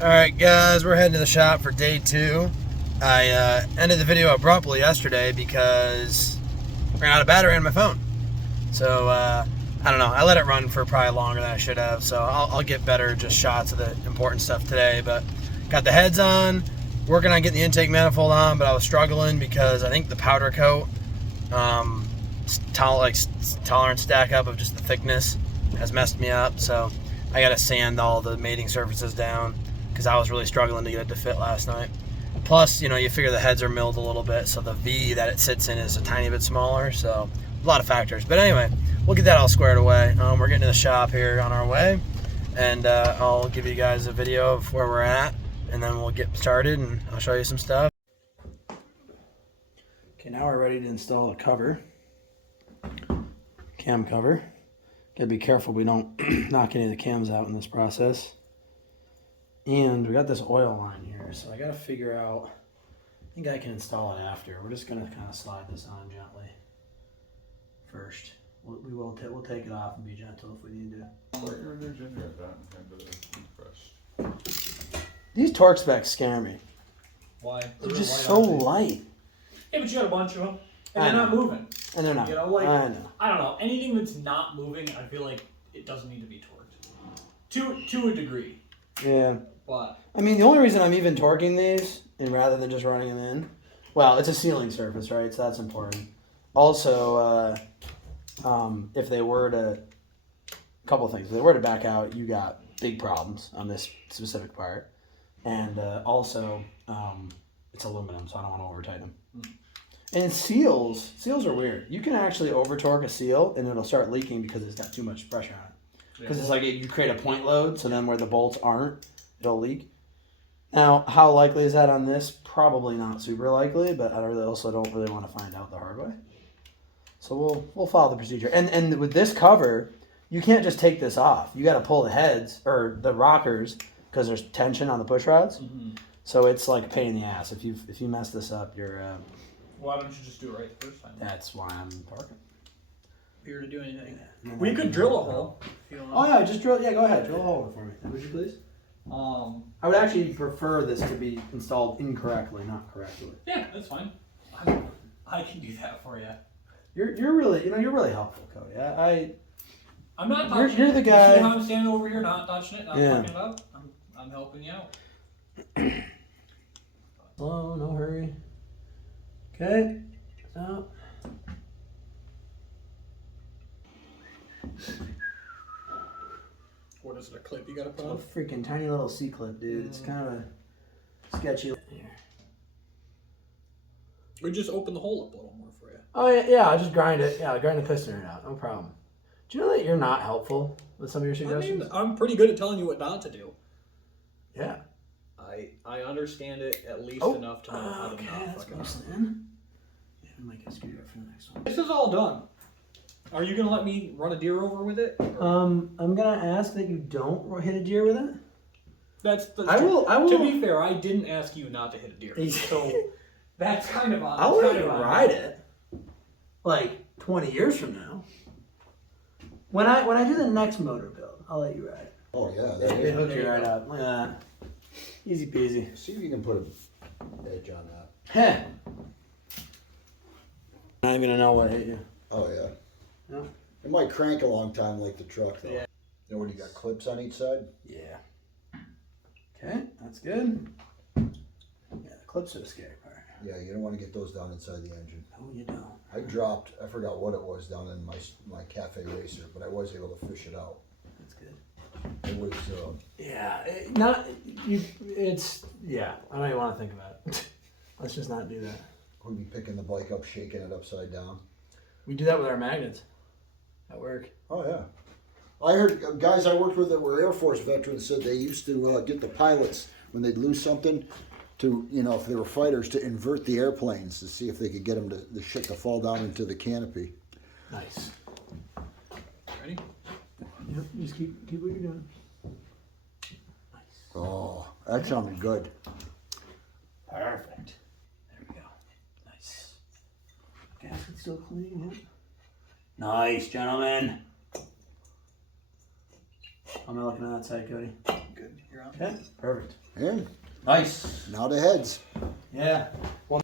Alright guys, we're heading to the shop for day 2. I ended the video abruptly yesterday because I ran out of battery on my phone. So, I don't know, I let it run for probably longer than I should have, so I'll get better just shots of the important stuff today. But got the heads on, working on getting the intake manifold on, but I was struggling because I think the powder coat, tolerance stack up of just the thickness has messed me up. So I gotta sand all the mating surfaces down because I was really struggling to get it to fit last night. Plus, you know, you figure the heads are milled a little bit, so the V that it sits in is a tiny bit smaller, so a lot of factors. But anyway, we'll get that all squared away. We're getting to the shop here on our way, and I'll give you guys a video of where we're at, and then we'll get started, and I'll show you some stuff. Okay, now we're ready to install a cover, cam cover. Gotta be careful we don't knock any of the cams out in this process. And we got this oil line here, so I gotta figure out, I think I can install it after. We're just gonna kind of slide this on gently first. We'll take it off and be gentle if we need to. These torque specs scare me. Why? They're just so light. Yeah, but you got a bunch of them, and they're not moving. And they're not. You know, like, I know. I don't know. Anything that's not moving, I feel like it doesn't need to be torqued. To a degree. Yeah. But I mean, the only reason I'm even torquing these, and rather than just running them in, well, it's a sealing surface, right? So that's important. Also, if they were to, a couple of things. If they were to back out, you got big problems on this specific part. And also, it's aluminum, so I don't want to over-tighten them. And seals are weird. You can actually over-torque a seal, and it'll start leaking because it's got too much pressure on it. Because it's like you create a point load, so then where the bolts aren't, it'll leak. Now, how likely is that on this? Probably not super likely, but I also don't really want to find out the hard way. So we'll follow the procedure. And with this cover, you can't just take this off. You got to pull the heads or the rockers because there's tension on the push rods. Mm-hmm. So it's like a pain in the ass. If you mess this up, you're. Why don't you just do it right the first time? That's why I'm torquing. Here to do anything. Yeah. We could drill a hole. If you want. Oh yeah, just drill. Yeah, go ahead. Drill a hole for me, would you please? I would actually prefer this to be installed incorrectly, not correctly. Yeah, that's fine. I can do that for you. You're really helpful, Cody. I'm not touching you're the guy. You see how I'm standing over here, not touching it, not fucking it up. I'm helping you out. Slow, no hurry. Okay, stop. What is it, a clip you gotta put on? on? A freaking tiny little C-clip, dude. It's kind of sketchy. Here. We just open the hole up a little more for you. Oh yeah, I'll just grind it. Yeah, I'll grind the piston out. No problem. Do you know that you're not helpful with some of your suggestions? I mean, I'm pretty good at telling you what not to do. Yeah. I understand it at least enough to know how to not fuck it up. Yeah, I might get screwed up for the next one. This is all done. Are you gonna let me run a deer over with it? I'm gonna ask that you don't hit a deer with it. That's I will. To be fair, I didn't ask you not to hit a deer, so that's kind of on. I'll let you ride it. Like 20 years from now. When I do the next motor build, I'll let you ride it. Oh yeah, they hook you right up. Look at that. Easy peasy. See if you can put an edge on that. Heh. Not even gonna know what hit you. Oh yeah. No. It might crank a long time like the truck though. Yeah. You know when you got clips on each side? Yeah. Okay, that's good. Yeah, the clips are the scary part. Yeah, you don't want to get those down inside the engine. No, you don't. I forgot what it was down in my cafe racer, but I was able to fish it out. That's good. It was yeah, I don't even want to think about it. Let's just not do that. we'd be picking the bike up, shaking it upside down. We do that with our magnets at work. Oh yeah. I heard guys I worked with that were Air Force veterans said they used to get the pilots when they'd lose something to, you know, if they were fighters, to invert the airplanes to see if they could get them the shit to fall down into the canopy. Nice. Ready? Yep, just keep what you're doing. Nice. Oh, that sounded good. Perfect. There we go. Nice. Gasket's still clean, huh? Nice, gentlemen. How am I looking on that side, Cody? Good. You're on. Okay, perfect. Yeah. Nice. Now the heads. Yeah. Well,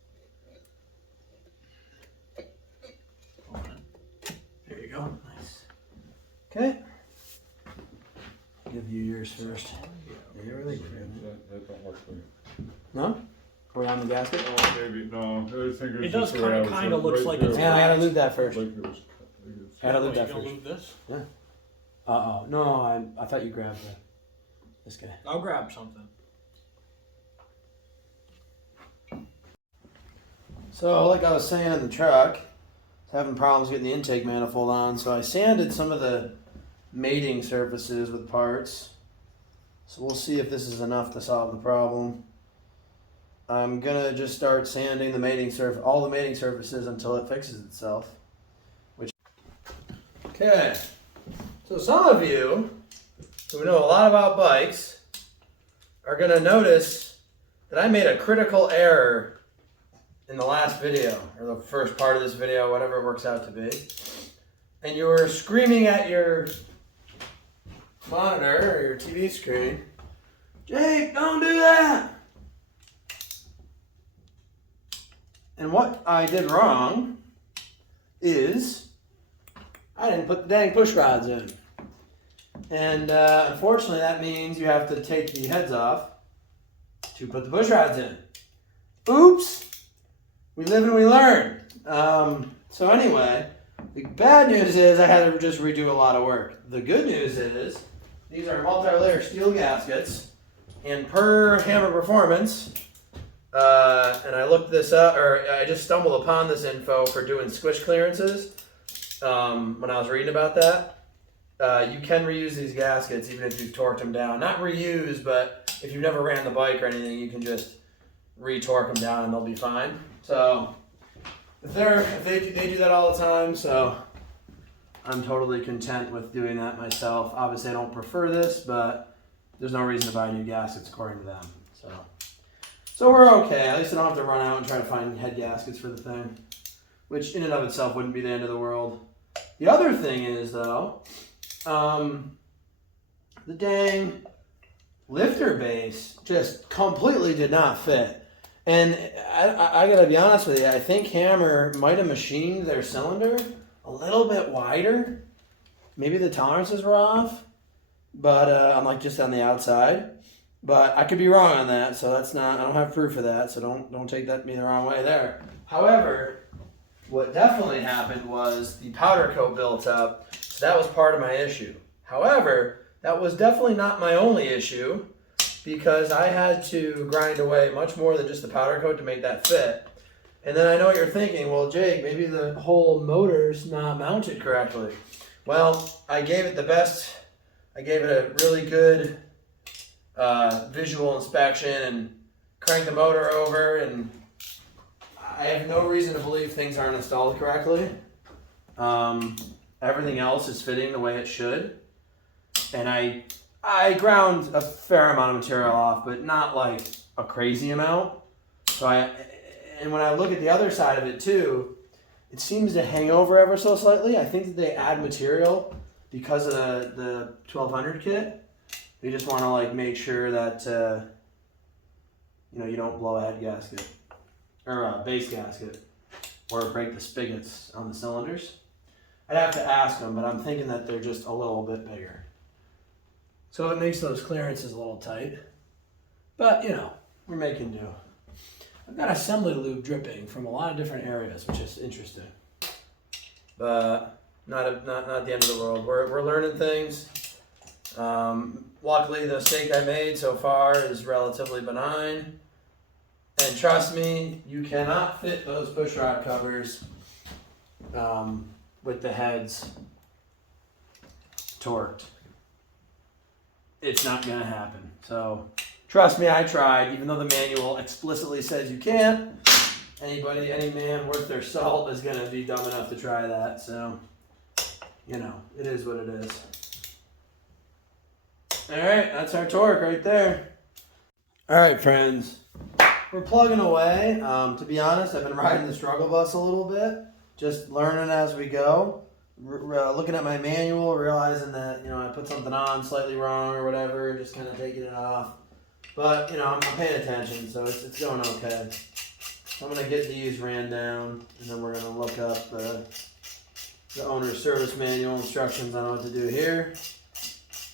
there you go. Nice. Okay. Give you yours first. Yeah, you're really good. That don't work for me. No? Are we on the gasket? Oh, maybe, no. I think It it's does just the way I was kinda like, looks right like there. it's- Yeah, I gotta lube that first. Like it was- I gotta lube You that gonna first. move this? Uh-oh. No, I thought you grabbed this guy. I'll grab something. So, like I was saying in the truck, I was having problems getting the intake manifold on, so I sanded some of the mating surfaces with parts. So we'll see if this is enough to solve the problem. I'm gonna just start sanding the all the mating surfaces until it fixes itself. Okay, so some of you who know a lot about bikes are gonna notice that I made a critical error in the last video, or the first part of this video, whatever it works out to be. And you were screaming at your monitor or your TV screen, Jake, don't do that! And what I did wrong is I didn't put the dang push rods in. And unfortunately that means you have to take the heads off to put the push rods in. Oops! We live and we learn. So anyway, the bad news is I had to just redo a lot of work. The good news is these are multi-layer steel gaskets, and per Hammer Performance, and I looked this up, or I just stumbled upon this info for doing squish clearances when I was reading about that. You can reuse these gaskets even if you've torqued them down. Not reuse, but if you've never ran the bike or anything, you can just re-torque them down and they'll be fine. So if they do that all the time, so I'm totally content with doing that myself. Obviously I don't prefer this, but there's no reason to buy new gaskets according to them. So we're okay. At least I don't have to run out and try to find head gaskets for the thing, which in and of itself wouldn't be the end of the world. The other thing is though, the dang lifter base just completely did not fit. And I gotta be honest with you, I think Hammer might have machined their cylinder a little bit wider. Maybe the tolerances were off, but I'm like just on the outside. But I could be wrong on that, so that's not, I don't have proof of that, so don't take that me the wrong way there. However, what definitely happened was the powder coat built up, so that was part of my issue. However, that was definitely not my only issue, because I had to grind away much more than just the powder coat to make that fit. And then I know what you're thinking, well, Jake, maybe the whole motor's not mounted correctly. Well, I gave it the best, I gave it a really good visual inspection and cranked the motor over, and I have no reason to believe things aren't installed correctly. Everything else is fitting the way it should. And I ground a fair amount of material off, but not like a crazy amount. So and when I look at the other side of it too, it seems to hang over ever so slightly. I think that they add material because of the 1200 kit. They just want to like make sure that you don't blow a head gasket or a base gasket or break the spigots on the cylinders. I'd have to ask them, but I'm thinking that they're just a little bit bigger. So it makes those clearances a little tight. But, we're making do. I've got assembly lube dripping from a lot of different areas, which is interesting. But not the end of the world. We're learning things. Luckily, the mistake I made so far is relatively benign. And trust me, you cannot fit those push rod covers with the heads torqued. It's not going to happen. So trust me, I tried, even though the manual explicitly says you can't. Any man worth their salt is going to be dumb enough to try that. So, it is what it is. All right, that's our torque right there. All right, friends, we're plugging away. To be honest, I've been riding the struggle bus a little bit, just learning as we go. looking at my manual, realizing that, you know, I put something on slightly wrong or whatever, just kind of taking it off. But, you know, I'm paying attention, so it's going okay. I'm going to get these ran down, and then we're going to look up the owner's service manual instructions on what to do here.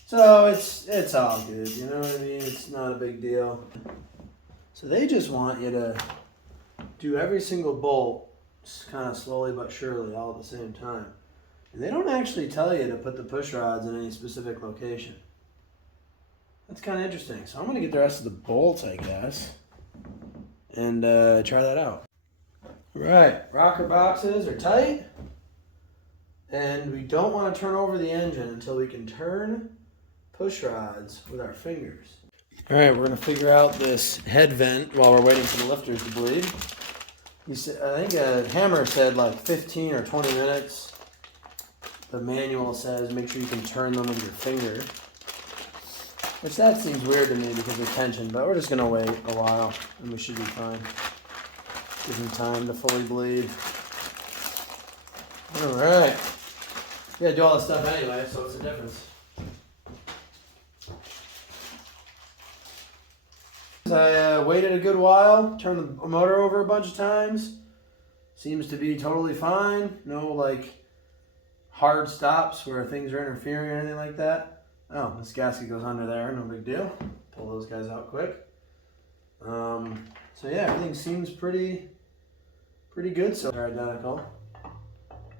So it's all good, you know what I mean? It's not a big deal. So they just want you to do every single bolt kind of slowly but surely all at the same time. And they don't actually tell you to put the push rods in any specific location. That's kind of interesting. So I'm going to get the rest of the bolts, I guess, and try that out. Right, rocker boxes are tight, and we don't want to turn over the engine until we can turn push rods with our fingers. All right, we're going to figure out this head vent while we're waiting for the lifters to bleed. He said, I think a hammer said like 15 or 20 minutes. The manual says make sure you can turn them with your finger. Which that seems weird to me because of tension, but we're just going to wait a while and we should be fine. Give them time to fully bleed. Alright. We gotta do all this stuff anyway, so what's the difference? I waited a good while, turned the motor over a bunch of times. Seems to be totally fine. No like hard stops where things are interfering or anything like that. Oh, this gasket goes under there, no big deal. Pull those guys out quick. So yeah, everything seems pretty good. So they're identical.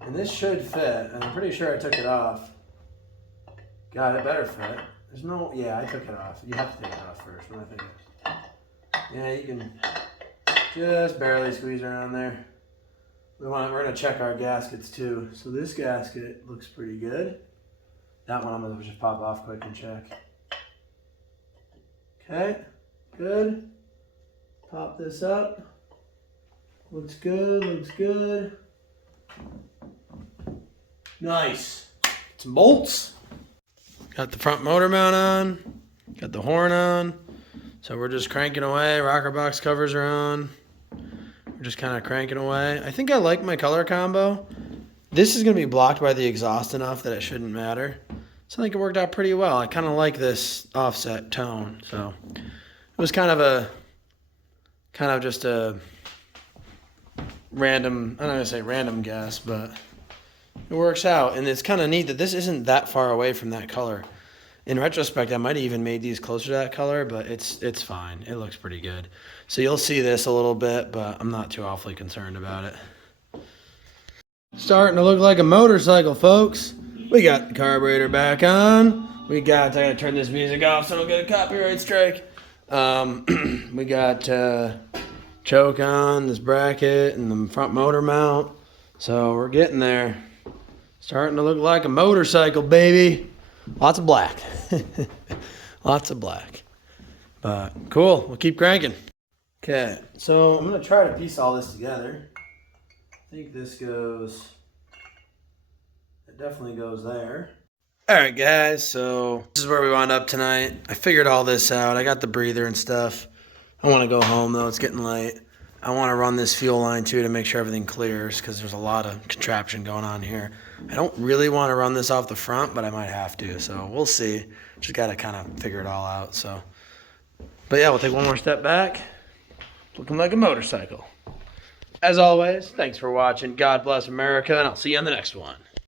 And this should fit, and I'm pretty sure I took it off. God, it better fit. There's no, yeah, I took it off. You have to take it off first, when I think. Yeah, you can just barely squeeze around there. We're gonna check our gaskets too. So this gasket looks pretty good. That one I'm gonna just pop off quick and check. Okay, good. Pop this up. Looks good, looks good. Nice. Some bolts. Got the front motor mount on. Got the horn on. So we're just cranking away. Rockerbox covers are on. We're just kind of cranking away. I think I like my color combo. This is going to be blocked by the exhaust enough that it shouldn't matter. So I think it worked out pretty well. I kind of like this offset tone. So it was kind of just a random, I'm not going to say random guess, but it works out. And it's kind of neat that this isn't that far away from that color. In retrospect, I might have even made these closer to that color, but it's fine. It looks pretty good. So you'll see this a little bit, but I'm not too awfully concerned about it. Starting to look like a motorcycle, folks. We got the carburetor back on. I gotta turn this music off so I don't get a copyright strike. We got choke on, this bracket, and the front motor mount. So we're getting there. Starting to look like a motorcycle, baby. Lots of black. Lots of black. But cool, we'll keep cranking. Okay, so I'm gonna try to piece all this together. I think this goes, it definitely goes there. All right, guys, so this is where we wound up tonight. I figured all this out. I got the breather and stuff. I want to go home, though. It's getting late. I want to run this fuel line, too, to make sure everything clears, because there's a lot of contraption going on here. I don't really want to run this off the front, but I might have to, so we'll see. Just got to kind of figure it all out, so. But, yeah, we'll take one more step back. Looking like a motorcycle. As always, thanks for watching. God bless America, and I'll see you on the next one.